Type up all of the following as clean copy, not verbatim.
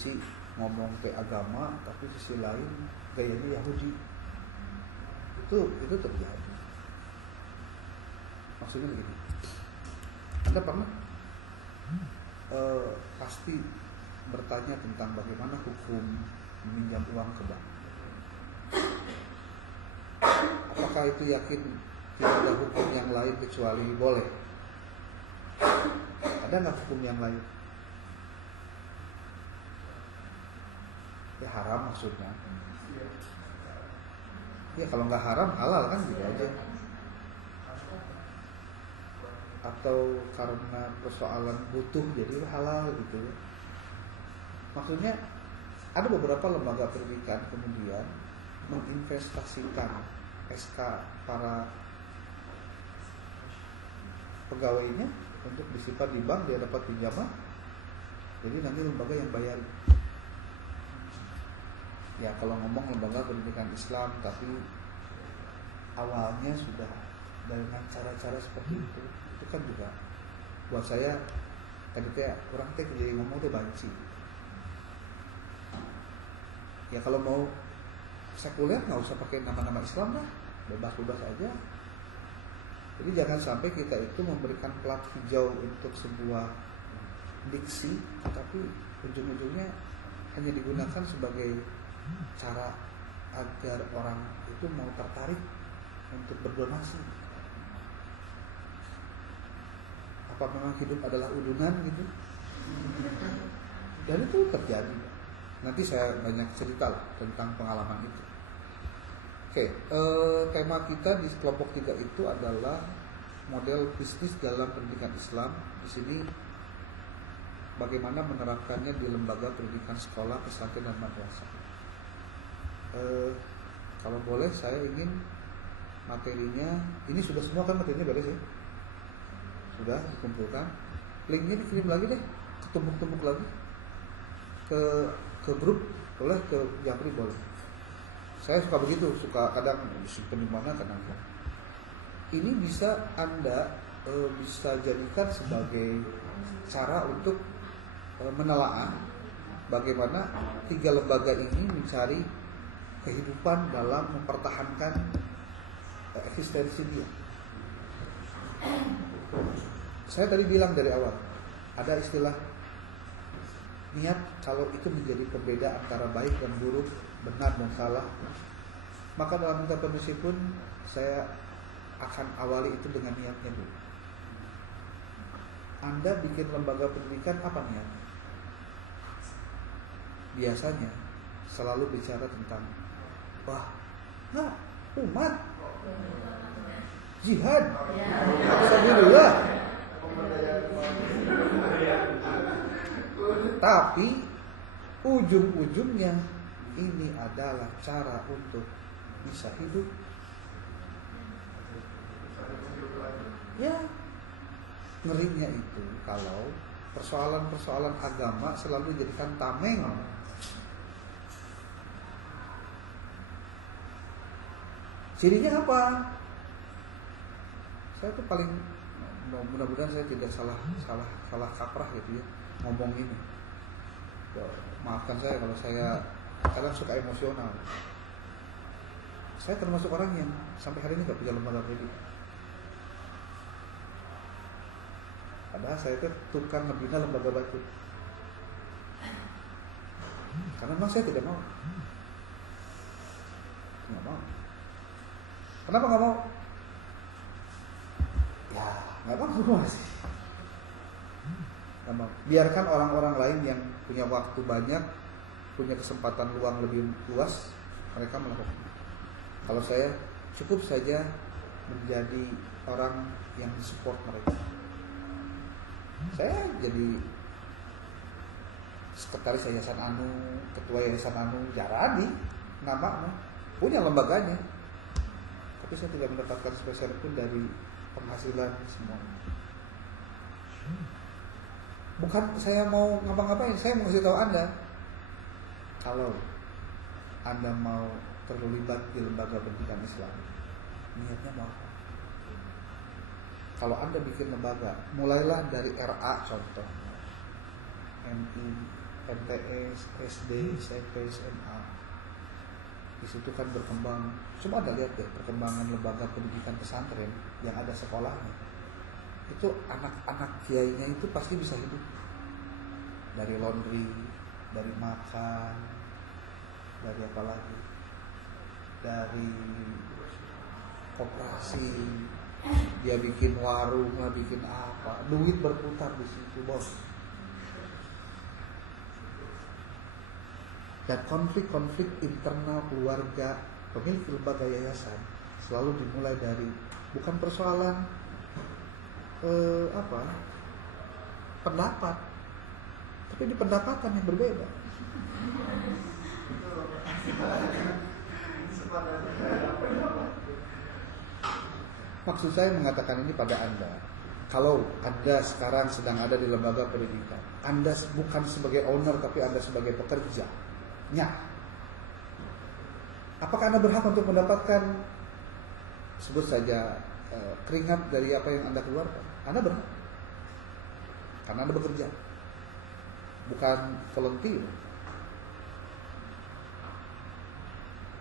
si ngomong ke agama tapi sisi lain gayanya Yahudi. Itu terjadi. Maksudnya begini, Anda pernah pasti bertanya tentang bagaimana hukum meminjam uang ke bank. Apakah itu yakin tidak ada hukum yang lain kecuali boleh? Ada nggak hukum yang lain? Ya haram maksudnya. Ya kalau nggak haram halal kan gitu aja. Atau karena persoalan butuh jadi halal gitu. Maksudnya ada beberapa lembaga pendidikan kemudian menginvestasikan SK para pegawainya untuk disimpan di bank, dia dapat pinjaman, jadi nanti lembaga yang bayar. Ya kalau ngomong lembaga pendidikan Islam, tapi awalnya sudah dengan cara-cara seperti itu kan juga buat saya tadi orang jadi ngomong banci. Ya kalau mau sekuler nggak usah pakai nama-nama Islam lah, bebas-bebas aja. Jadi jangan sampai kita itu memberikan plat hijau untuk sebuah diksi, tapi ujung-ujungnya hanya digunakan sebagai cara agar orang itu mau tertarik untuk berdonasi. Apa memang hidup adalah udunan gitu? Dan itu terjadi. Nanti saya banyak cerita lah tentang pengalaman itu. Oke, tema kita di kelompok 3 itu adalah model bisnis dalam pendidikan Islam. Di sini bagaimana menerapkannya di lembaga pendidikan sekolah, pesantren dan madrasah. Kalau boleh saya ingin materinya, ini sudah semua kan materinya beres ya? Sudah dikumpulkan. Linknya dikirim lagi deh, ketumbuk-tumbuk lagi ke grup, boleh ke Japri boleh. Saya suka begitu, suka kadang simpen di mana kadang. Ini bisa Anda bisa jadikan sebagai cara untuk menelaah bagaimana 3 lembaga ini mencari kehidupan dalam mempertahankan eksistensi dia. Saya tadi bilang dari awal, ada istilah niat kalau itu menjadi pembeda antara baik dan buruk, benar dan salah. Maka dalam interpretasi pun saya akan awali itu dengan niatnya dulu. Anda bikin lembaga pendidikan apa niat? Biasanya selalu bicara tentang umat, jihad, alhamdulillah. Tapi ujung-ujungnya ini adalah cara untuk bisa hidup. Ya, ngerinya itu kalau persoalan-persoalan agama selalu dijadikan tameng. Cirinya apa? Saya tuh paling, mudah-mudahan saya tidak salah kaprah gitu ya ngomong ini. Maafkan saya kalau saya kadang suka emosional. Saya termasuk orang yang sampai hari ini gak punya lembaga pendidikan. Padahal saya itu tukang ngebina lembaga batu. Karena memang saya tidak mau. Nggak mau. Kenapa nggak mau? Ya nggak mau sih. Nggak mau. Biarkan orang-orang lain yang punya waktu banyak, punya kesempatan luang lebih luas, mereka melakukan. Kalau saya cukup saja menjadi orang yang support mereka. Saya jadi sekretaris Yayasan Anu, ketua Yayasan Anu, Jaradi, namanya, punya lembaganya. Tapi saya tidak mendapatkan spesial pun dari penghasilan semua. Bukan saya mau ngapa-ngapain, saya mau kasih tahu Anda, kalau Anda mau terlibat di lembaga pendidikan Islam, niatnya mau apa? Kalau Anda bikin lembaga, mulailah dari RA contoh, MI, MTS, SD, SMP, SMA. Di situ kan berkembang, coba Anda lihat deh perkembangan lembaga pendidikan pesantren yang ada sekolahnya. Itu anak-anak kiainya itu pasti bisa hidup dari laundry, dari makan, dari apa lagi, dari koperasi, dia bikin warung lah, bikin apa, duit berputar di situ, bos. Dan konflik-konflik internal keluarga pemilik lembaga yayasan selalu dimulai dari bukan persoalan pendapat, tapi di pendapatan yang berbeda. Maksud saya mengatakan ini pada Anda, kalau Anda sekarang sedang ada di lembaga pendidikan, Anda bukan sebagai owner tapi Anda sebagai pekerja. Apakah Anda berhak untuk mendapatkan sebut saja keringat dari apa yang Anda keluarkan? Anda berhak, karena Anda bekerja, bukan volunteer.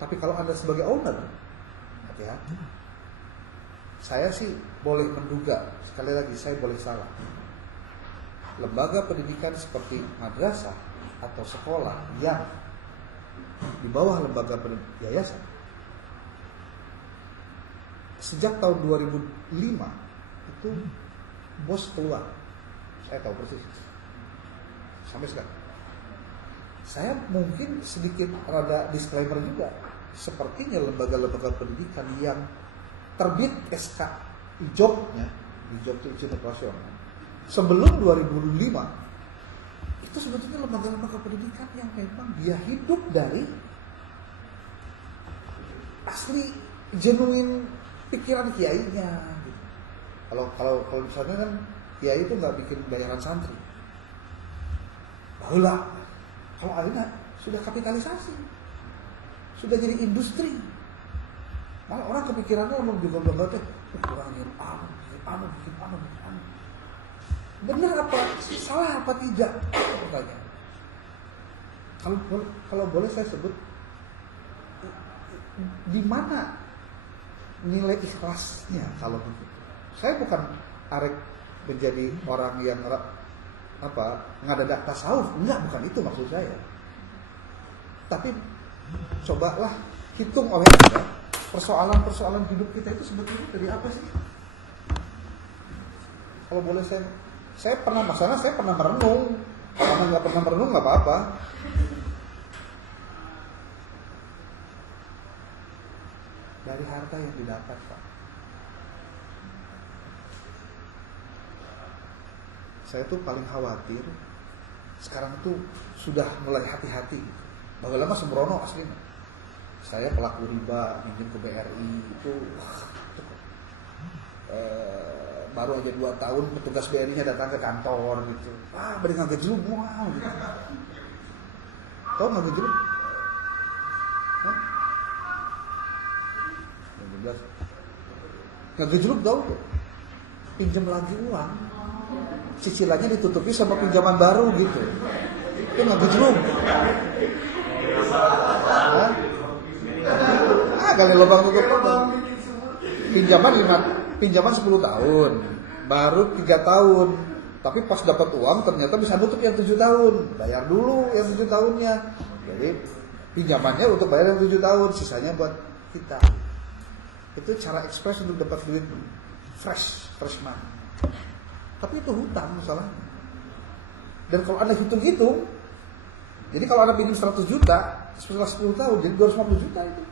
Tapi kalau Anda sebagai owner, hati-hati. Saya sih boleh menduga, sekali lagi saya boleh salah. Lembaga pendidikan seperti madrasah atau sekolah yang di bawah lembaga yayasan sejak tahun 2005 itu bos keluar, saya tahu persis sampai sekarang. Saya mungkin sedikit rada disclaimer juga, sepertinya lembaga-lembaga pendidikan yang terbit SK IJOP-nya, IJOP itu izin operasional, sebelum 2005 itu sebetulnya lembaga-lembaga pendidikan yang memang dia hidup dari asli genuine pikiran kiainya. Gitu. Kalau misalnya kan kiai itu nggak bikin bayaran santri, barulah. Kalau akhirnya sudah kapitalisasi, sudah jadi industri, malah orang kepikirannya mau juga teh kurangin bikin. Benar apa? Salah apa tidak? Pertanyaan. Kalau boleh saya sebut, di mana nilai ikhlasnya kalau begitu? Saya bukan arek menjadi orang yang ngadadak tasawuf, enggak, bukan itu maksud saya. Tapi cobalah hitung oleh Anda persoalan-persoalan hidup kita itu sebetulnya dari apa sih? Kalau boleh saya pernah merenung. Kalau nggak pernah merenung nggak apa-apa. Dari harta yang didapat, Pak. Saya tuh paling khawatir sekarang tuh sudah mulai hati-hati. Bahwa lama sembrono aslinya. Saya pelaku riba, minjem ke BRI itu baru aja 2 tahun petugas BRI-nya datang ke kantor gitu. Beri ngagejlug wow gitu. Tahu ngagejlug? Ngagejlug tahu? Pinjam lagi uang, cicilannya ditutupi sama pinjaman baru gitu. Itu ngagejlug. Kali lubang tutup lubang. Pinjaman 10 tahun, baru 3 tahun. Tapi pas dapat uang ternyata bisa nutup yang 7 tahun. Bayar dulu yang 7 tahunnya. Jadi pinjamannya untuk bayar yang 7 tahun, sisanya buat kita. Itu cara ekspres untuk dapat duit fresh money. Tapi itu hutang masalahnya. Dan kalau Anda hitung-hitung, jadi kalau Anda pinjam 100 juta setelah 10 tahun jadi 250 juta itu.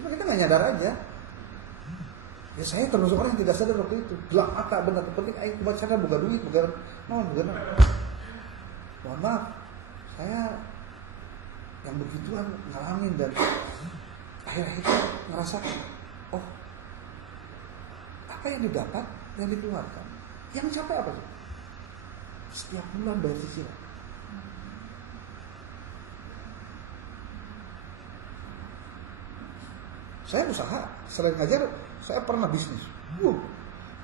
Cuma kita nggak nyadar aja. Ya saya termasuk orang yang tidak sadar waktu itu. Gelap mata benar, penting aing buat sadar bukan duit, bukan. Mohon maaf, saya yang begituan ngalamin dan akhir-akhir itu ngerasakan, oh apa yang didapat yang dikeluarkan, yang capek apa sih? Setiap bulan bayar cicilan. Saya usaha, selain ngajar, saya pernah bisnis.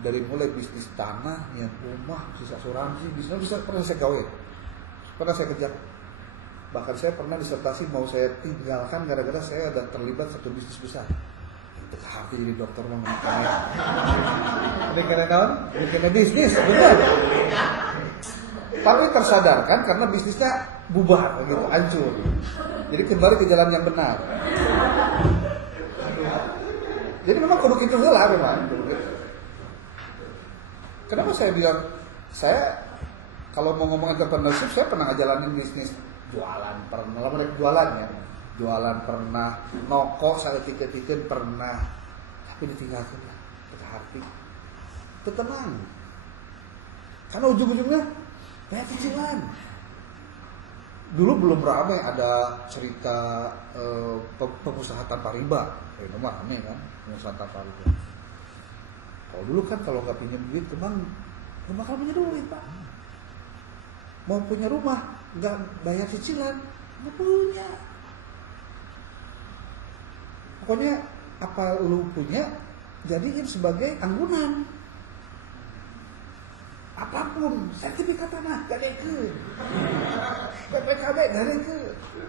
Dari mulai bisnis tanah, niat rumah, bisnis asuransi, bisnis bisa pernah saya gawe. Pernah saya kerja. Bahkan saya pernah disertasi mau saya tinggalkan gara-gara saya ada terlibat satu bisnis besar. Itu hati jadi dokter mau ini karena kawan, ini karena bisnis, benar. Tapi tersadarkan karena bisnisnya bubar, gitu, hancur. Jadi kembali ke jalan yang benar. Jadi memang kudu gitu lah memang. Kenapa saya bilang, saya kalau mau ngomong entrepreneurship, saya pernah ngejalanin bisnis jualan pernah, lama jualan ya, jualan pernah, noko saya tiket pernah, tapi ditinggalkan lah, kita hati, itu tenang, karena ujung-ujungnya banyak cicilan. Dulu belum ramai ada cerita pengusaha tanpa riba, itu mah ramai kan, pengusaha tanpa riba. Kalau dulu kan kalau nggak pinjam duit, kemang nggak bakal punya duit pak. Mau punya rumah, nggak bayar cicilan, nggak punya. Pokoknya apa lu punya, jadiin sebagai anggunan. Apapun, sertifikat tanah, gak ada ke. PPKB, gak ada ke.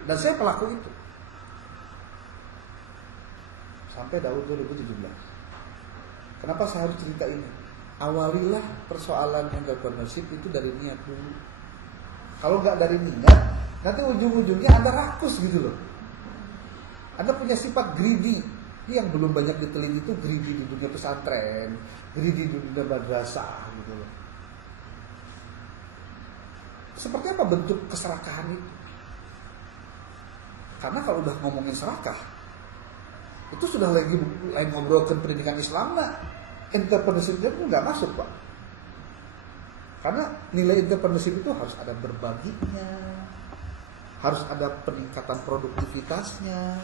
Dan saya pelaku itu. Sampai tahun 2017. Kenapa saya harus cerita ini? Awalilah persoalan entrepreneurship itu dari niat dulu. Kalau nggak dari niat, nanti ujung-ujungnya Anda rakus gitu loh. Anda punya sifat greedy. Ini yang belum banyak diteling itu greedy di dunia pesantren, greedy di dunia madrasah gitu loh. Seperti apa bentuk keserakahan itu? Karena kalau udah ngomongin serakah, itu sudah lagi ngobrolkan pendidikan Islam lah. Entrepreneurship itu nggak masuk pak. Karena nilai entrepreneurship itu harus ada berbaginya, harus ada peningkatan produktivitasnya,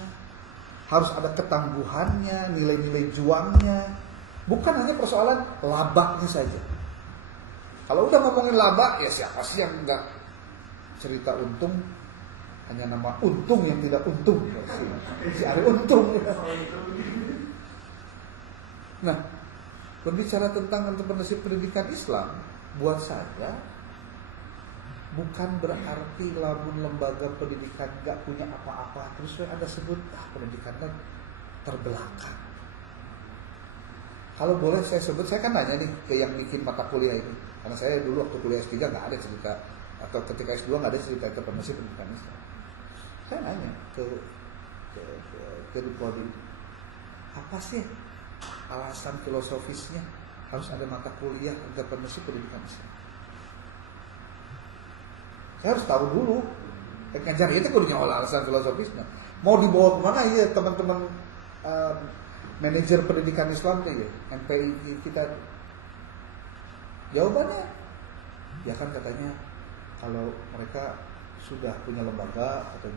harus ada ketangguhannya, nilai-nilai juangnya. Bukan hanya persoalan labanya saja. Kalau udah ngomongin laba, ya siapa sih yang nggak cerita untung? Hanya nama untung yang tidak untung. Si Ari untung. Nah, berbicara tentang entrepreneurship pendidikan Islam, buat saya bukan berarti lamun lembaga pendidikan nggak punya apa-apa terus ada sebut pendidikannya terbelakang. Kalau boleh saya sebut, saya kan nanya nih ke yang bikin mata kuliah ini, karena saya dulu waktu kuliah S3 nggak ada cerita, atau ketika S2 nggak ada cerita entrepreneurship pendidikan Islam. Saya nanya ke Dipodi, apa sih alasan filosofisnya harus ada mata kuliah entrepreneurship pendidikan Islam? Saya harus tahu dulu. Ngajar itu kudunya alasan filosofisnya. Mau dibawa kemana ya teman-teman manajer pendidikan Islam ya, MPI kita? Jawabannya, ya kan katanya kalau mereka sudah punya lembaga atau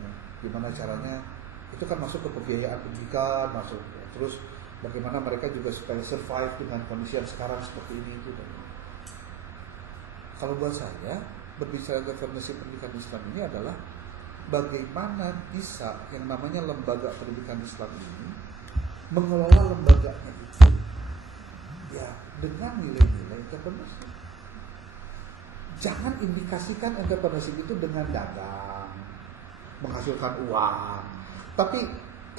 gimana caranya, itu kan masuk ke pembiayaan pendidikan, masuk. Terus bagaimana mereka juga supaya survive dengan kondisi yang sekarang seperti ini itu. Kalau buat saya, berbicara entrepreneurship pendidikan Islam ini adalah bagaimana bisa yang namanya lembaga pendidikan Islam ini mengelola lembaganya itu ya dengan nilai-nilai entrepreneurship. Jangan indikasikan entrepreneurship itu dengan dagang, menghasilkan uang. Tapi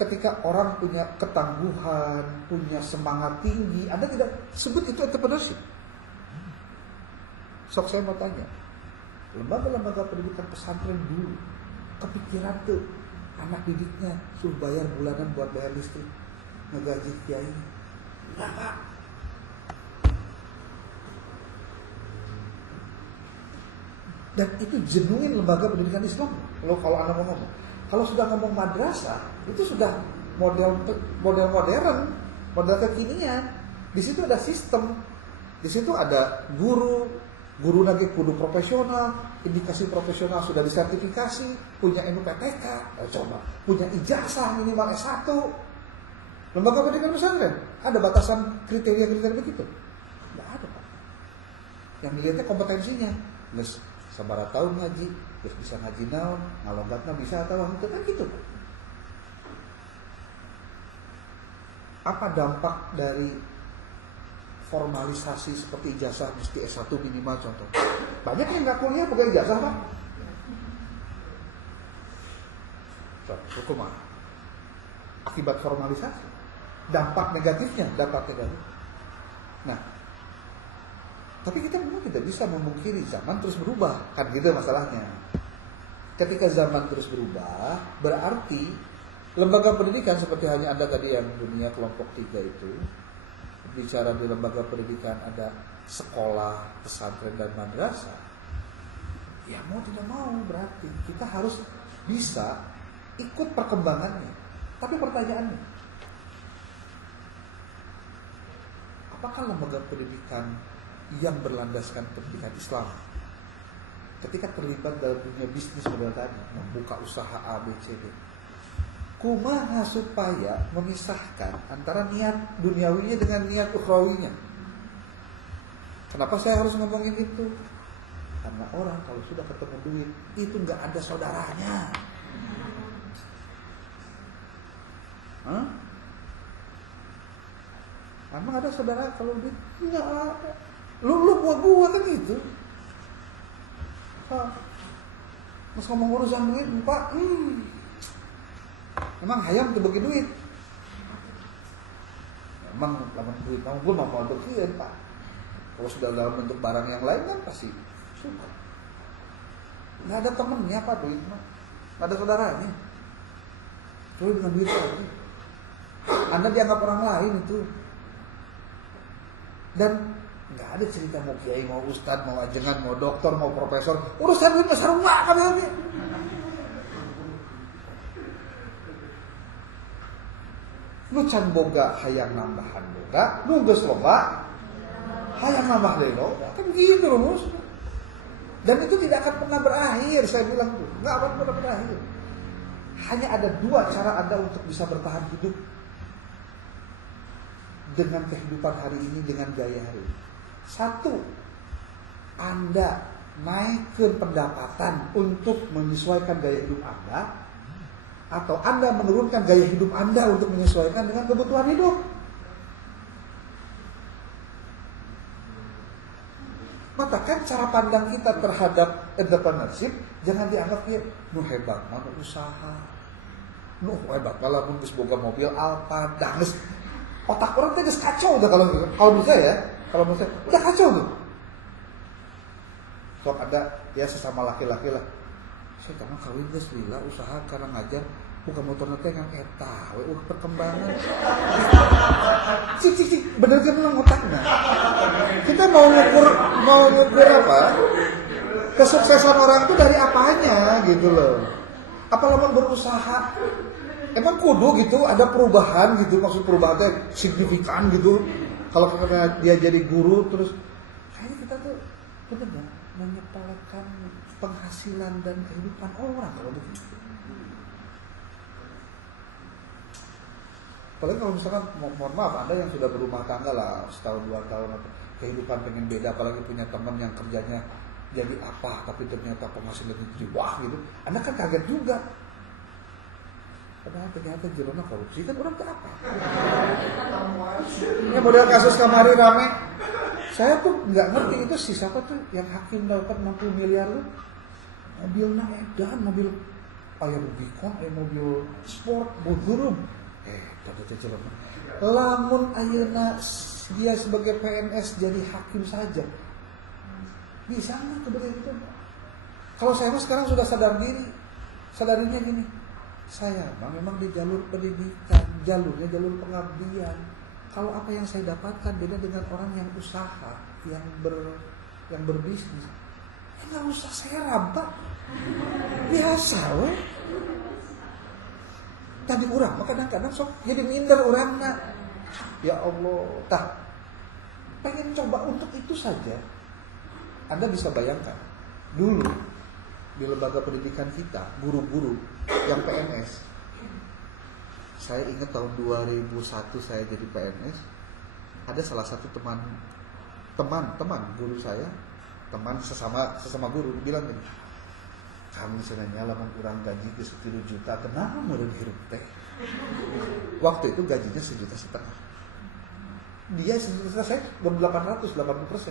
ketika orang punya ketangguhan, punya semangat tinggi, Anda tidak sebut itu entrepreneurship. Sok saya mau tanya, lembaga-lembaga pendidikan pesantren dulu kepikiran tuh anak didiknya suruh bayar bulanan buat bayar listrik, ngegaji kiai? Enggak pak. Dan itu genuine lembaga pendidikan Islam. Kalau Anda mau ngomong, kalau sudah ngomong madrasah, itu sudah model modern, model kekinian. Di situ ada sistem, di situ ada guru lagi kudu profesional, indikasi profesional sudah disertifikasi, punya NUPTK, coba punya ijazah minimal S1. Lembaga pendidikan pesantren ada batasan kriteria-kriteria begitu? Tidak ada pak. Yang dilihatnya kompetensinya, nges sabara tahun ngaji, terus bisa ngaji naon, ngalonggatna bisa atau itu kan gitu. Apa dampak dari formalisasi seperti ijazah mesti S1 minimal contoh? Banyak yang nggak kuliah pakai ijazah pak. Hukum akibat formalisasi. Dampak negatifnya. Nah, tapi kita memang tidak bisa memungkiri zaman terus berubah, kan gitu masalahnya. Ketika zaman terus berubah, berarti lembaga pendidikan seperti hanya ada tadi yang dunia kelompok 3 itu, bicara di lembaga pendidikan ada sekolah, pesantren dan madrasah. Ya mau tidak mau berarti kita harus bisa ikut perkembangannya. Tapi pertanyaannya, apakah lembaga pendidikan yang berlandaskan pendidikan Islam ketika terlibat dalam dunia bisnis model tadi, membuka usaha A, B, C, D, kumaha supaya memisahkan antara niat duniawinya dengan niat ukhrawinya? Kenapa saya harus ngomongin itu? Karena orang kalau sudah ketemu duit itu nggak ada saudaranya. Emang ada saudara kalau duit? Nggak ada. Lu buat gua kan gitu. Mas ngomong urusan duit, Pak. Emang hayam tuh bagi duit. Emang laman duit kamu gua mau bagian, Pak. Kalau sudah dalam bentuk barang yang lain kan pasti suka. Nggak ada temennya Pak duit mah. Nggak ada saudaranya. Terus dengan duit lagi. Anda dianggap orang lain itu. Dan nggak ada cerita mau kiai, mau ustad, mau ajengan, mau dokter, mau profesor. Urusan duit besar rumah kami. Lu can boga hayang nambahan boga, nu geus loba hayang nambah deui loba. Kan gitu rumus. Dan itu tidak akan pernah berakhir, saya bilang tuh. Enggak akan pernah berakhir. Hanya ada 2 cara Anda untuk bisa bertahan hidup dengan kehidupan hari ini, dengan gaya hari ini. 1, Anda naikkan pendapatan untuk menyesuaikan gaya hidup Anda, atau Anda menurunkan gaya hidup Anda untuk menyesuaikan dengan kebutuhan hidup. Maka kan cara pandang kita terhadap entrepreneurship jangan dianggap ya nu hebat mana usaha, nu hebat kalau mun geus boga mobil Alfa, danges otak orang teh geus kacau udah kalau menurut saya udah kacau tuh. Sok ada ya sesama laki-laki lah. Saya karena kawin geus lila usaha karena ngajar bukan motor teh yang eta we perkembangan. Cik bener kan ulang otaknya. Kita mau ngukur apa? Kesuksesan orang itu dari apanya gitu loh. Apalagi berusaha emang kudu gitu ada perubahan gitu, maksud perubahan teh signifikan gitu. Kalau karena dia jadi guru terus kayaknya kita tuh benar menyepelekan penghasilan dan kehidupan orang kalau begitu. Apalagi kalau misalkan mohon maaf Anda yang sudah berumah tangga lah setahun 2 tahun kehidupan pengen beda, apalagi punya teman yang kerjanya jadi apa tapi ternyata penghasilannya jadi wah gitu, Anda kan kaget juga. Padahal ternyata jerona korupsi kan orang tak apa. Ini model kasus kamari rame. Saya tuh nggak ngerti itu si siapa tuh yang hakim dapat 60 miliar tuh. Mobilnya edan, mobil ayam Bikon, mobil sport, burung. Pada jerona. Lamun ayeuna dia sebagai PNS jadi hakim saja. Bisa nggak tuh begitu? Kalau saya sekarang sudah sadar diri, sadarinya gini. Saya memang di jalur pendidikan, jalurnya jalur pengabdian. Kalau apa yang saya dapatkan beda dengan orang yang usaha, yang berbisnis. Nggak usah saya rabak, biasa weh. Tadi orang, maka kadang-kadang sok jadi minder orang nak. Ya Allah, pengen coba untuk itu saja. Anda bisa bayangkan dulu di lembaga pendidikan kita, guru-guru yang PNS. Saya ingat tahun 2001 saya jadi PNS. Ada salah satu teman guru saya, teman sesama guru bilang gini, kami sebenarnya lamun kurang gaji ke 10 juta, kenapa meureun hirup teh? Waktu itu gajinya 1,5 juta. Dia 1,5 juta, saya 800, 80%.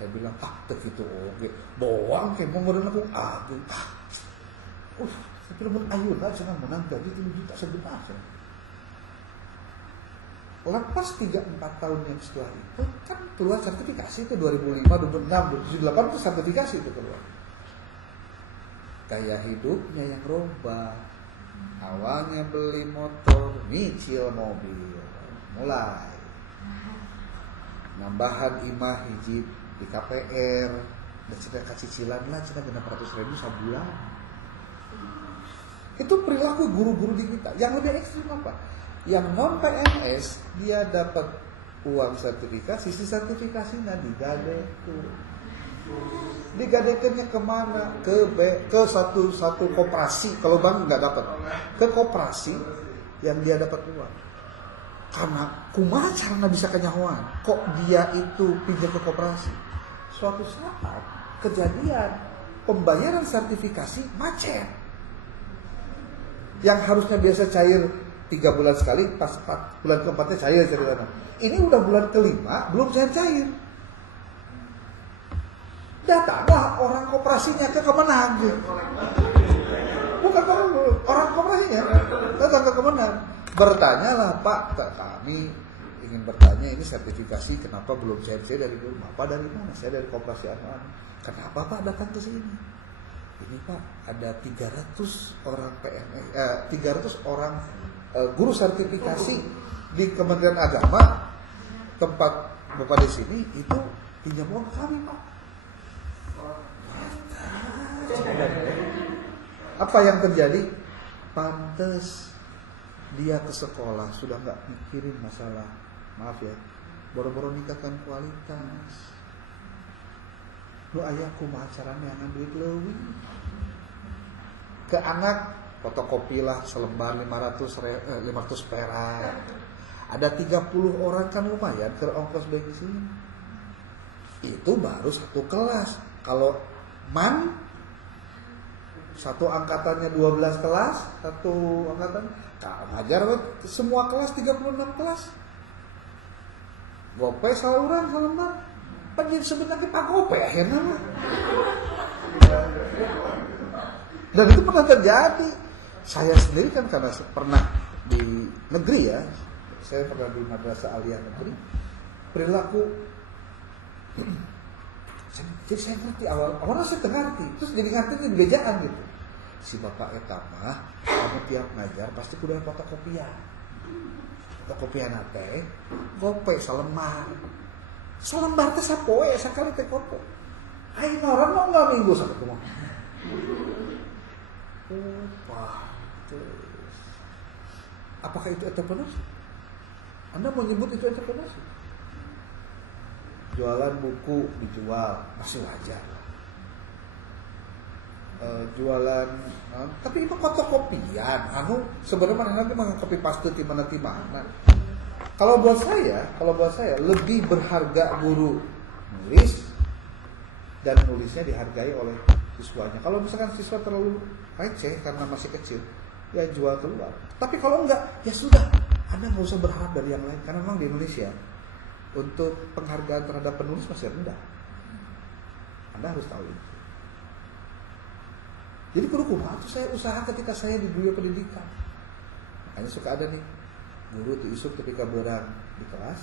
Saya bilang, teu kitu oge. Boang ke mau meureun aku Film ayeuna cenah menang gaji 3 juta segenap. Lepas 3-4 tahun yang setelah itu kan keluar sertifikasi itu 2005, 2006, 2008 itu sertifikasi itu keluar. Gaya hidupnya yang robah. Awalnya beli motor, nyicil mobil, mulai nambahan imah hiji di KPR dan sudah kasih cicilan lah cina 600.000 sebulan. Itu perilaku guru-guru di kita. Yang lebih ekstrim apa? Yang non PNS dia dapat uang sertifikasi, si sertifikasinya digadekannya kemana? Ke satu koperasi. Kalau bank nggak dapat, ke koperasi yang dia dapat uang. Karena kumaha caranya bisa kenyahuan? Kok dia itu pinjam ke koperasi? Suatu saat kejadian pembayaran sertifikasi macet. Yang harusnya biasa cair 3 bulan sekali, pas 4 bulan keempatnya cair ceritanya. Ini udah bulan kelima belum cair. Datanglah orang koperasinya ke Kemenang. Bukan orang koperasinya datang ke Kemenang. Bertanyalah, Pak, kami ingin bertanya ini sertifikasi kenapa belum cair-cair dari rumah? Pak dari mana? Saya dari koperasi anu. Kenapa Pak datang ke sini? Ini Pak ada 300 orang PNS, 300 orang guru sertifikasi di Kementerian Agama tempat Bapak di sini itu pinjam uang kami Pak. Apa yang terjadi? Pantes dia ke sekolah sudah nggak mikirin masalah, maaf ya, boro-boro nikahkan kualitas. Lu ayahku mah caranya ngan duit leuwih. Ke anak fotokopilah selembar 500 perak. Ada 30 orang kan lumayan ke ongkos bensin. Itu baru satu kelas. Kalau satu angkatannya 12 kelas, satu angkatan ngajar semua kelas 36 kelas. Gope saluran salembar. Pengen sebenarnya Pak Gope akhirnya mah. Dan itu pernah terjadi. Saya sendiri kan karena pernah di negeri ya. Saya pernah di madrasah aliyah negeri. Perilaku jadi saya ngerti awalnya saya ngerti, terus jadi ngerti di bejaan gitu. Si bapak eta mah kamu tiap ngajar pasti kudu fotokopian. Fotokopian teh gope salembar. Salembar teh sapoe sakali teh foto. Ai noran mah enggak minggu sampai kumaha. Apakah itu entrepreneur? Anda mau nyebut itu entrepreneur? Jualan buku dijual masih wajar. Jualan tapi itu fotokopian sebenarnya nanti mah copy paste di mana. Kalau buat saya lebih berharga guru nulis dan nulisnya dihargai oleh siswanya. Kalau misalkan siswa terlalu receh karena masih kecil, ya jual keluar. Tapi kalau enggak, ya sudah, Anda nggak usah berharap dari yang lain karena memang di Indonesia untuk penghargaan terhadap penulis masih rendah. Anda harus tahu itu. Jadi kumaha tuh saya usaha ketika saya di dunia pendidikan. Makanya suka ada nih guru tuh isuk ketika berang di kelas,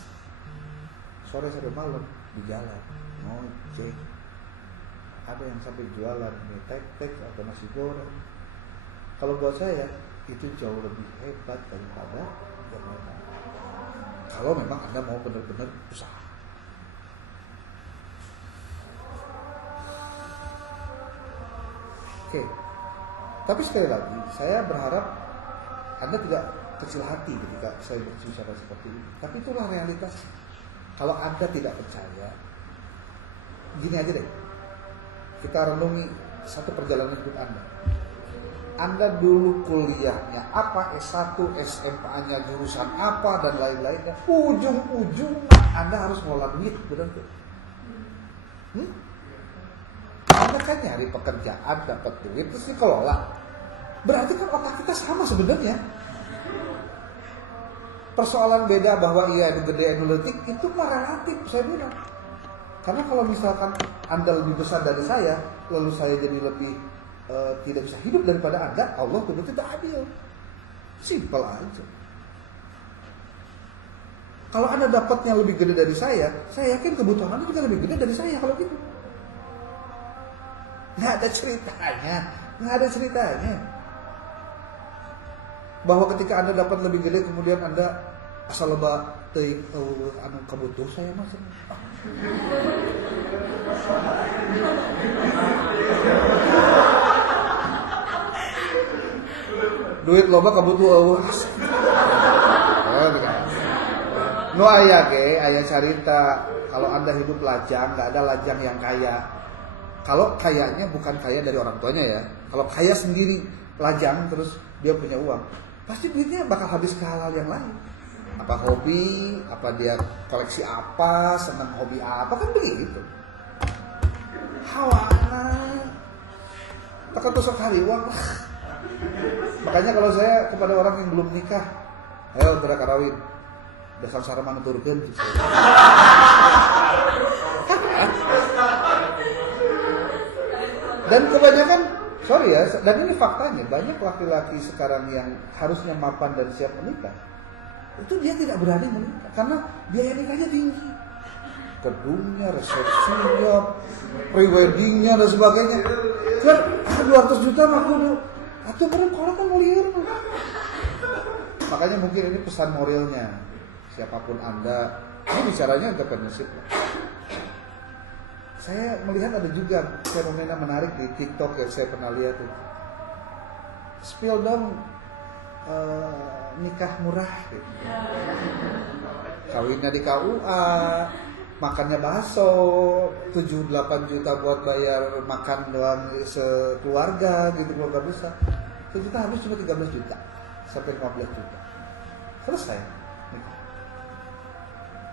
sore sampai malam di jalan ngojek. Ada yang sampai jualan mie tek-tek atau nasi goreng. Kalau buat saya itu jauh lebih hebat daripada jabatan. Kalau memang Anda mau benar-benar usaha. Oke. Tapi sekali lagi, saya berharap Anda tidak kecil hati ketika saya berbicara seperti ini. Tapi itulah realitas. Kalau Anda tidak percaya, gini aja deh. Kita renungi satu perjalanan hidup Anda. Anda dulu kuliahnya apa, S1, SMA-nya jurusan apa, dan lain-lainnya. Ujung-ujungnya Anda harus ngelola duit, benar tuh? Anda kan nyari pekerjaan, dapat duit, terus dikelola. Berarti kan otak kita sama sebenarnya. Persoalan beda bahwa iya itu gede analitik, itu mah relatif, saya bilang. Karena kalau misalkan Anda lebih besar dari saya, lalu saya jadi lebih tidak bisa hidup daripada Anda, Allah betul tidak adil. Simpel aja. Kalau Anda dapatnya lebih gede dari saya yakin kebutuhan Anda juga lebih gede dari saya kalau gitu. Nggak ada ceritanya. Bahwa ketika Anda dapat lebih gede kemudian Anda asal loba teuing anu kabutuh saya mah. Duit loba kabutuh nu aya ge aya carita kalau Anda hidup lajang, enggak ada lajang yang kaya. Kalau kayanya bukan kaya dari orang tuanya ya. Kalau kaya sendiri lajang terus dia punya uang, pasti duitnya bakal habis ke hal-hal yang lain. Apa hobi, apa dia koleksi apa, senang hobi apa, kan begitu. Hawana tekan tusuk hari uang. Makanya kalau saya kepada orang yang belum nikah, ayo berak karawin, dasar sarama nuturkeun gitu. Dan kebanyakan, sorry ya, dan ini faktanya, banyak laki-laki sekarang yang harusnya mapan dan siap menikah, itu dia tidak berani menikah karena biaya nikahnya tinggi. Gedungnya, resepsinya, pre-weddingnya dan sebagainya. Kan 200 juta mah kudu. Atuh bareng kalau kan liur. Makanya mungkin ini pesan moralnya. Siapapun Anda, ini bicaranya entrepreneurship. Saya melihat ada juga fenomena menarik di TikTok yang saya pernah lihat itu. Spill dong nikah murah gitu. Kawinnya di KUA, makannya bakso, 7-8 juta buat bayar makan doang sekeluarga gitu, keluarga besar. 1 juta habis cuma 13 juta sampai 15 juta. Selesai nikah.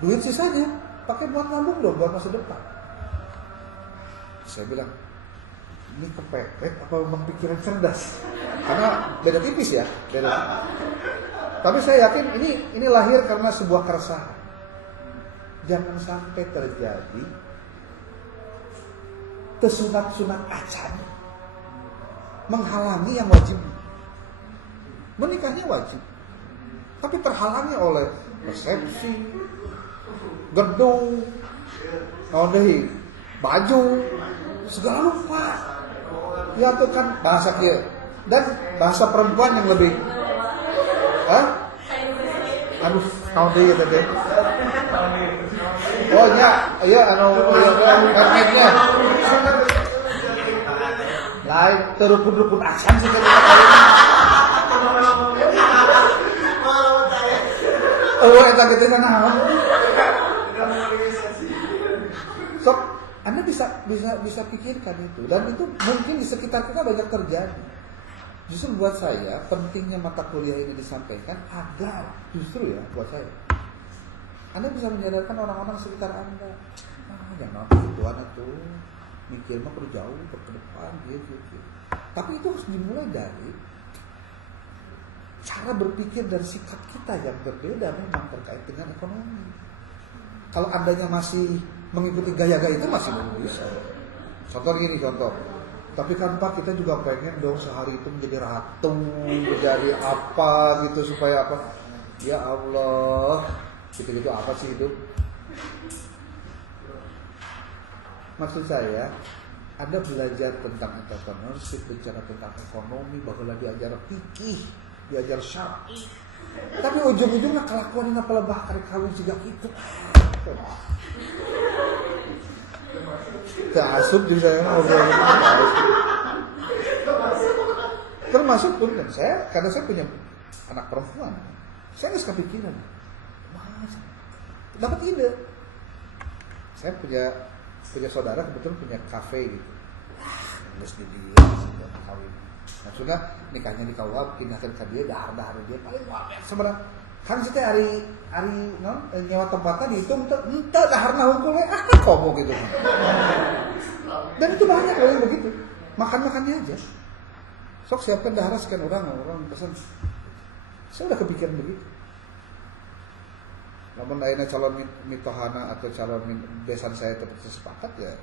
Duit sisanya pakai buat nabung dong, buat masa depan. Saya bilang, ini kepepet apa memang pikiran cerdas? Karena beda tipis ya, beda. Tapi saya yakin ini lahir karena sebuah keresahan. Jangan sampai terjadi tersunat-sunat acan menghalangi yang wajib. Menikahnya wajib, tapi terhalangi oleh resepsi, gedung, baju, segala lupa. Ya itu kan bahasa kia. Dan bahasa perempuan yang lebih aduh, tahun dia tadi. Oh iya mermainya. Lain terupun-rupun aksan sih kan. Eta gitu naon. Sok Anda bisa pikirkan itu, dan itu mungkin di sekitar kita banyak terjadi. Justru buat saya pentingnya mata kuliah ini disampaikan agar justru ya buat saya Anda bisa menyadarkan orang-orang sekitar Anda. Jangan itu anak tuh mikir mah perlu jauh ke depan gitu. Tapi itu harus dimulai dari cara berpikir dan sikap kita yang berbeda memang terkait dengan ekonomi. Kalau Andanya masih mengikuti gaya-gaya itu masih belum bisa. Contoh. Tapi kan Pak, kita juga pengen dong sehari itu menjadi ratu, menjadi apa gitu, supaya apa? Ya Allah, gitu-gitu apa sih itu? Maksud saya, Anda belajar tentang entrepreneurship, bicara tentang ekonomi, bahwa diajar fikih, diajar syar'i. Tapi ujung-ujungnya kelakuan ini pelebah kari kawin juga gitu. Asup juga saya termasuk pun kan saya, karena saya punya anak perempuan, saya nggak kepikiran, dapat ide. Saya punya saudara kebetulan punya kafe gitu, harus di dia kawin. Maksudnya nikahnya di KUA, pindahkan ke dia, dahar dia paling wae sebenarnya. Kan kita hari nyewa tempatnya dihitung ente daharna hungkul komo gitu. Dan itu banyak loh yang begitu. Makan-makannya aja. Sok siapkan dahar sekian orang pesan. Saya udah kepikiran begitu. Namun lainnya calon mitohana atau calon besan saya tetap sepakat ya.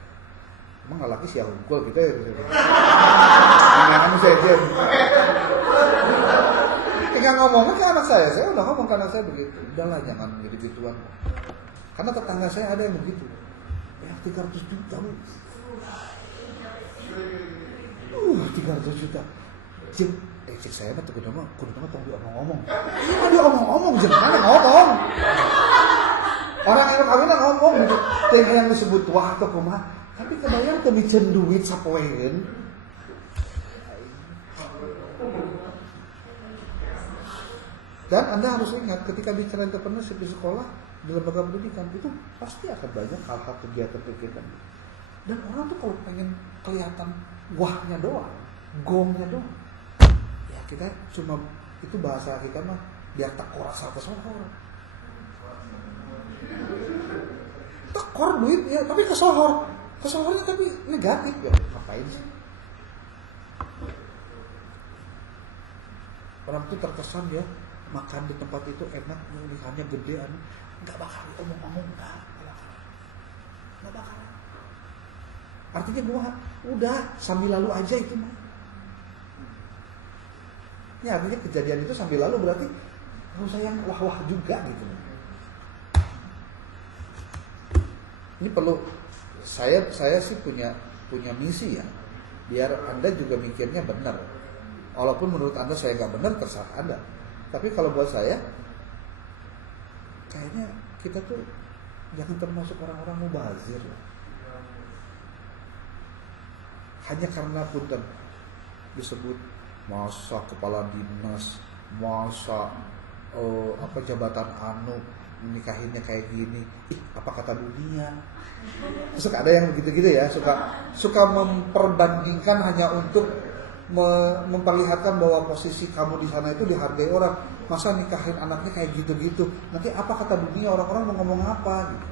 Emang nggak laki sih ya unggul gitu ya. Anu saya dia. Tinggal ngomongnya ke anak saya udah ngomong ke anak saya begitu. Udahlah jangan jadi gituan. Karena tetangga saya ada yang begitu. Ya 300 juta. 300 juta. Cik saya mah kudu mah tong ngomong. Iya dia ngomong jangan ngomong. Orang yang kawin ngomong gitu. Teh yang disebut wah atau kumaha. Tapi kebayang teu micen duit sapoeun. Dan Anda harus ingat ketika bicara entrepreneurship di sekolah, di lembaga pendidikan itu pasti akan banyak hal-hal kegiatan. Dan orang tuh kalau pengen kelihatan wahnya doang, gongnya doang, ya kita cuma itu bahasa kita mah biar tekor asal kesohor. Tekor duit ya, tapi kesohornya tapi negatif ya, ngapain sih? Orang tuh terkesan ya makan di tempat itu enak, ikannya gedean, nggak bakal omong-omong, nggak bakal. Artinya gua udah sambil lalu aja itu mah. Ya artinya kejadian itu sambil lalu berarti nggak usah yang wah-wah juga gitu. Ini perlu saya sih punya misi ya, biar Anda juga mikirnya benar. Walaupun menurut Anda saya nggak benar, terserah Anda. Tapi kalau buat saya, kayaknya kita tuh jangan termasuk orang-orang mubazir. Hanya karena punten disebut masa kepala dinas, masa jabatan anu nikahinnya kayak gini, apa kata dunia. Suka ada yang begitu-gitu ya, suka memperbandingkan hanya untuk memperlihatkan bahwa posisi kamu di sana itu dihargai orang. Masa nikahin anaknya kayak gitu-gitu, nanti apa kata dunia, orang-orang mau ngomong apa gitu.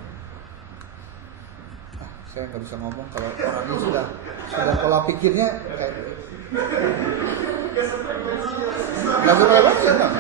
Saya nggak bisa ngomong kalau orang ini sudah pola pikirnya kayak gitu. Nggak suka banget.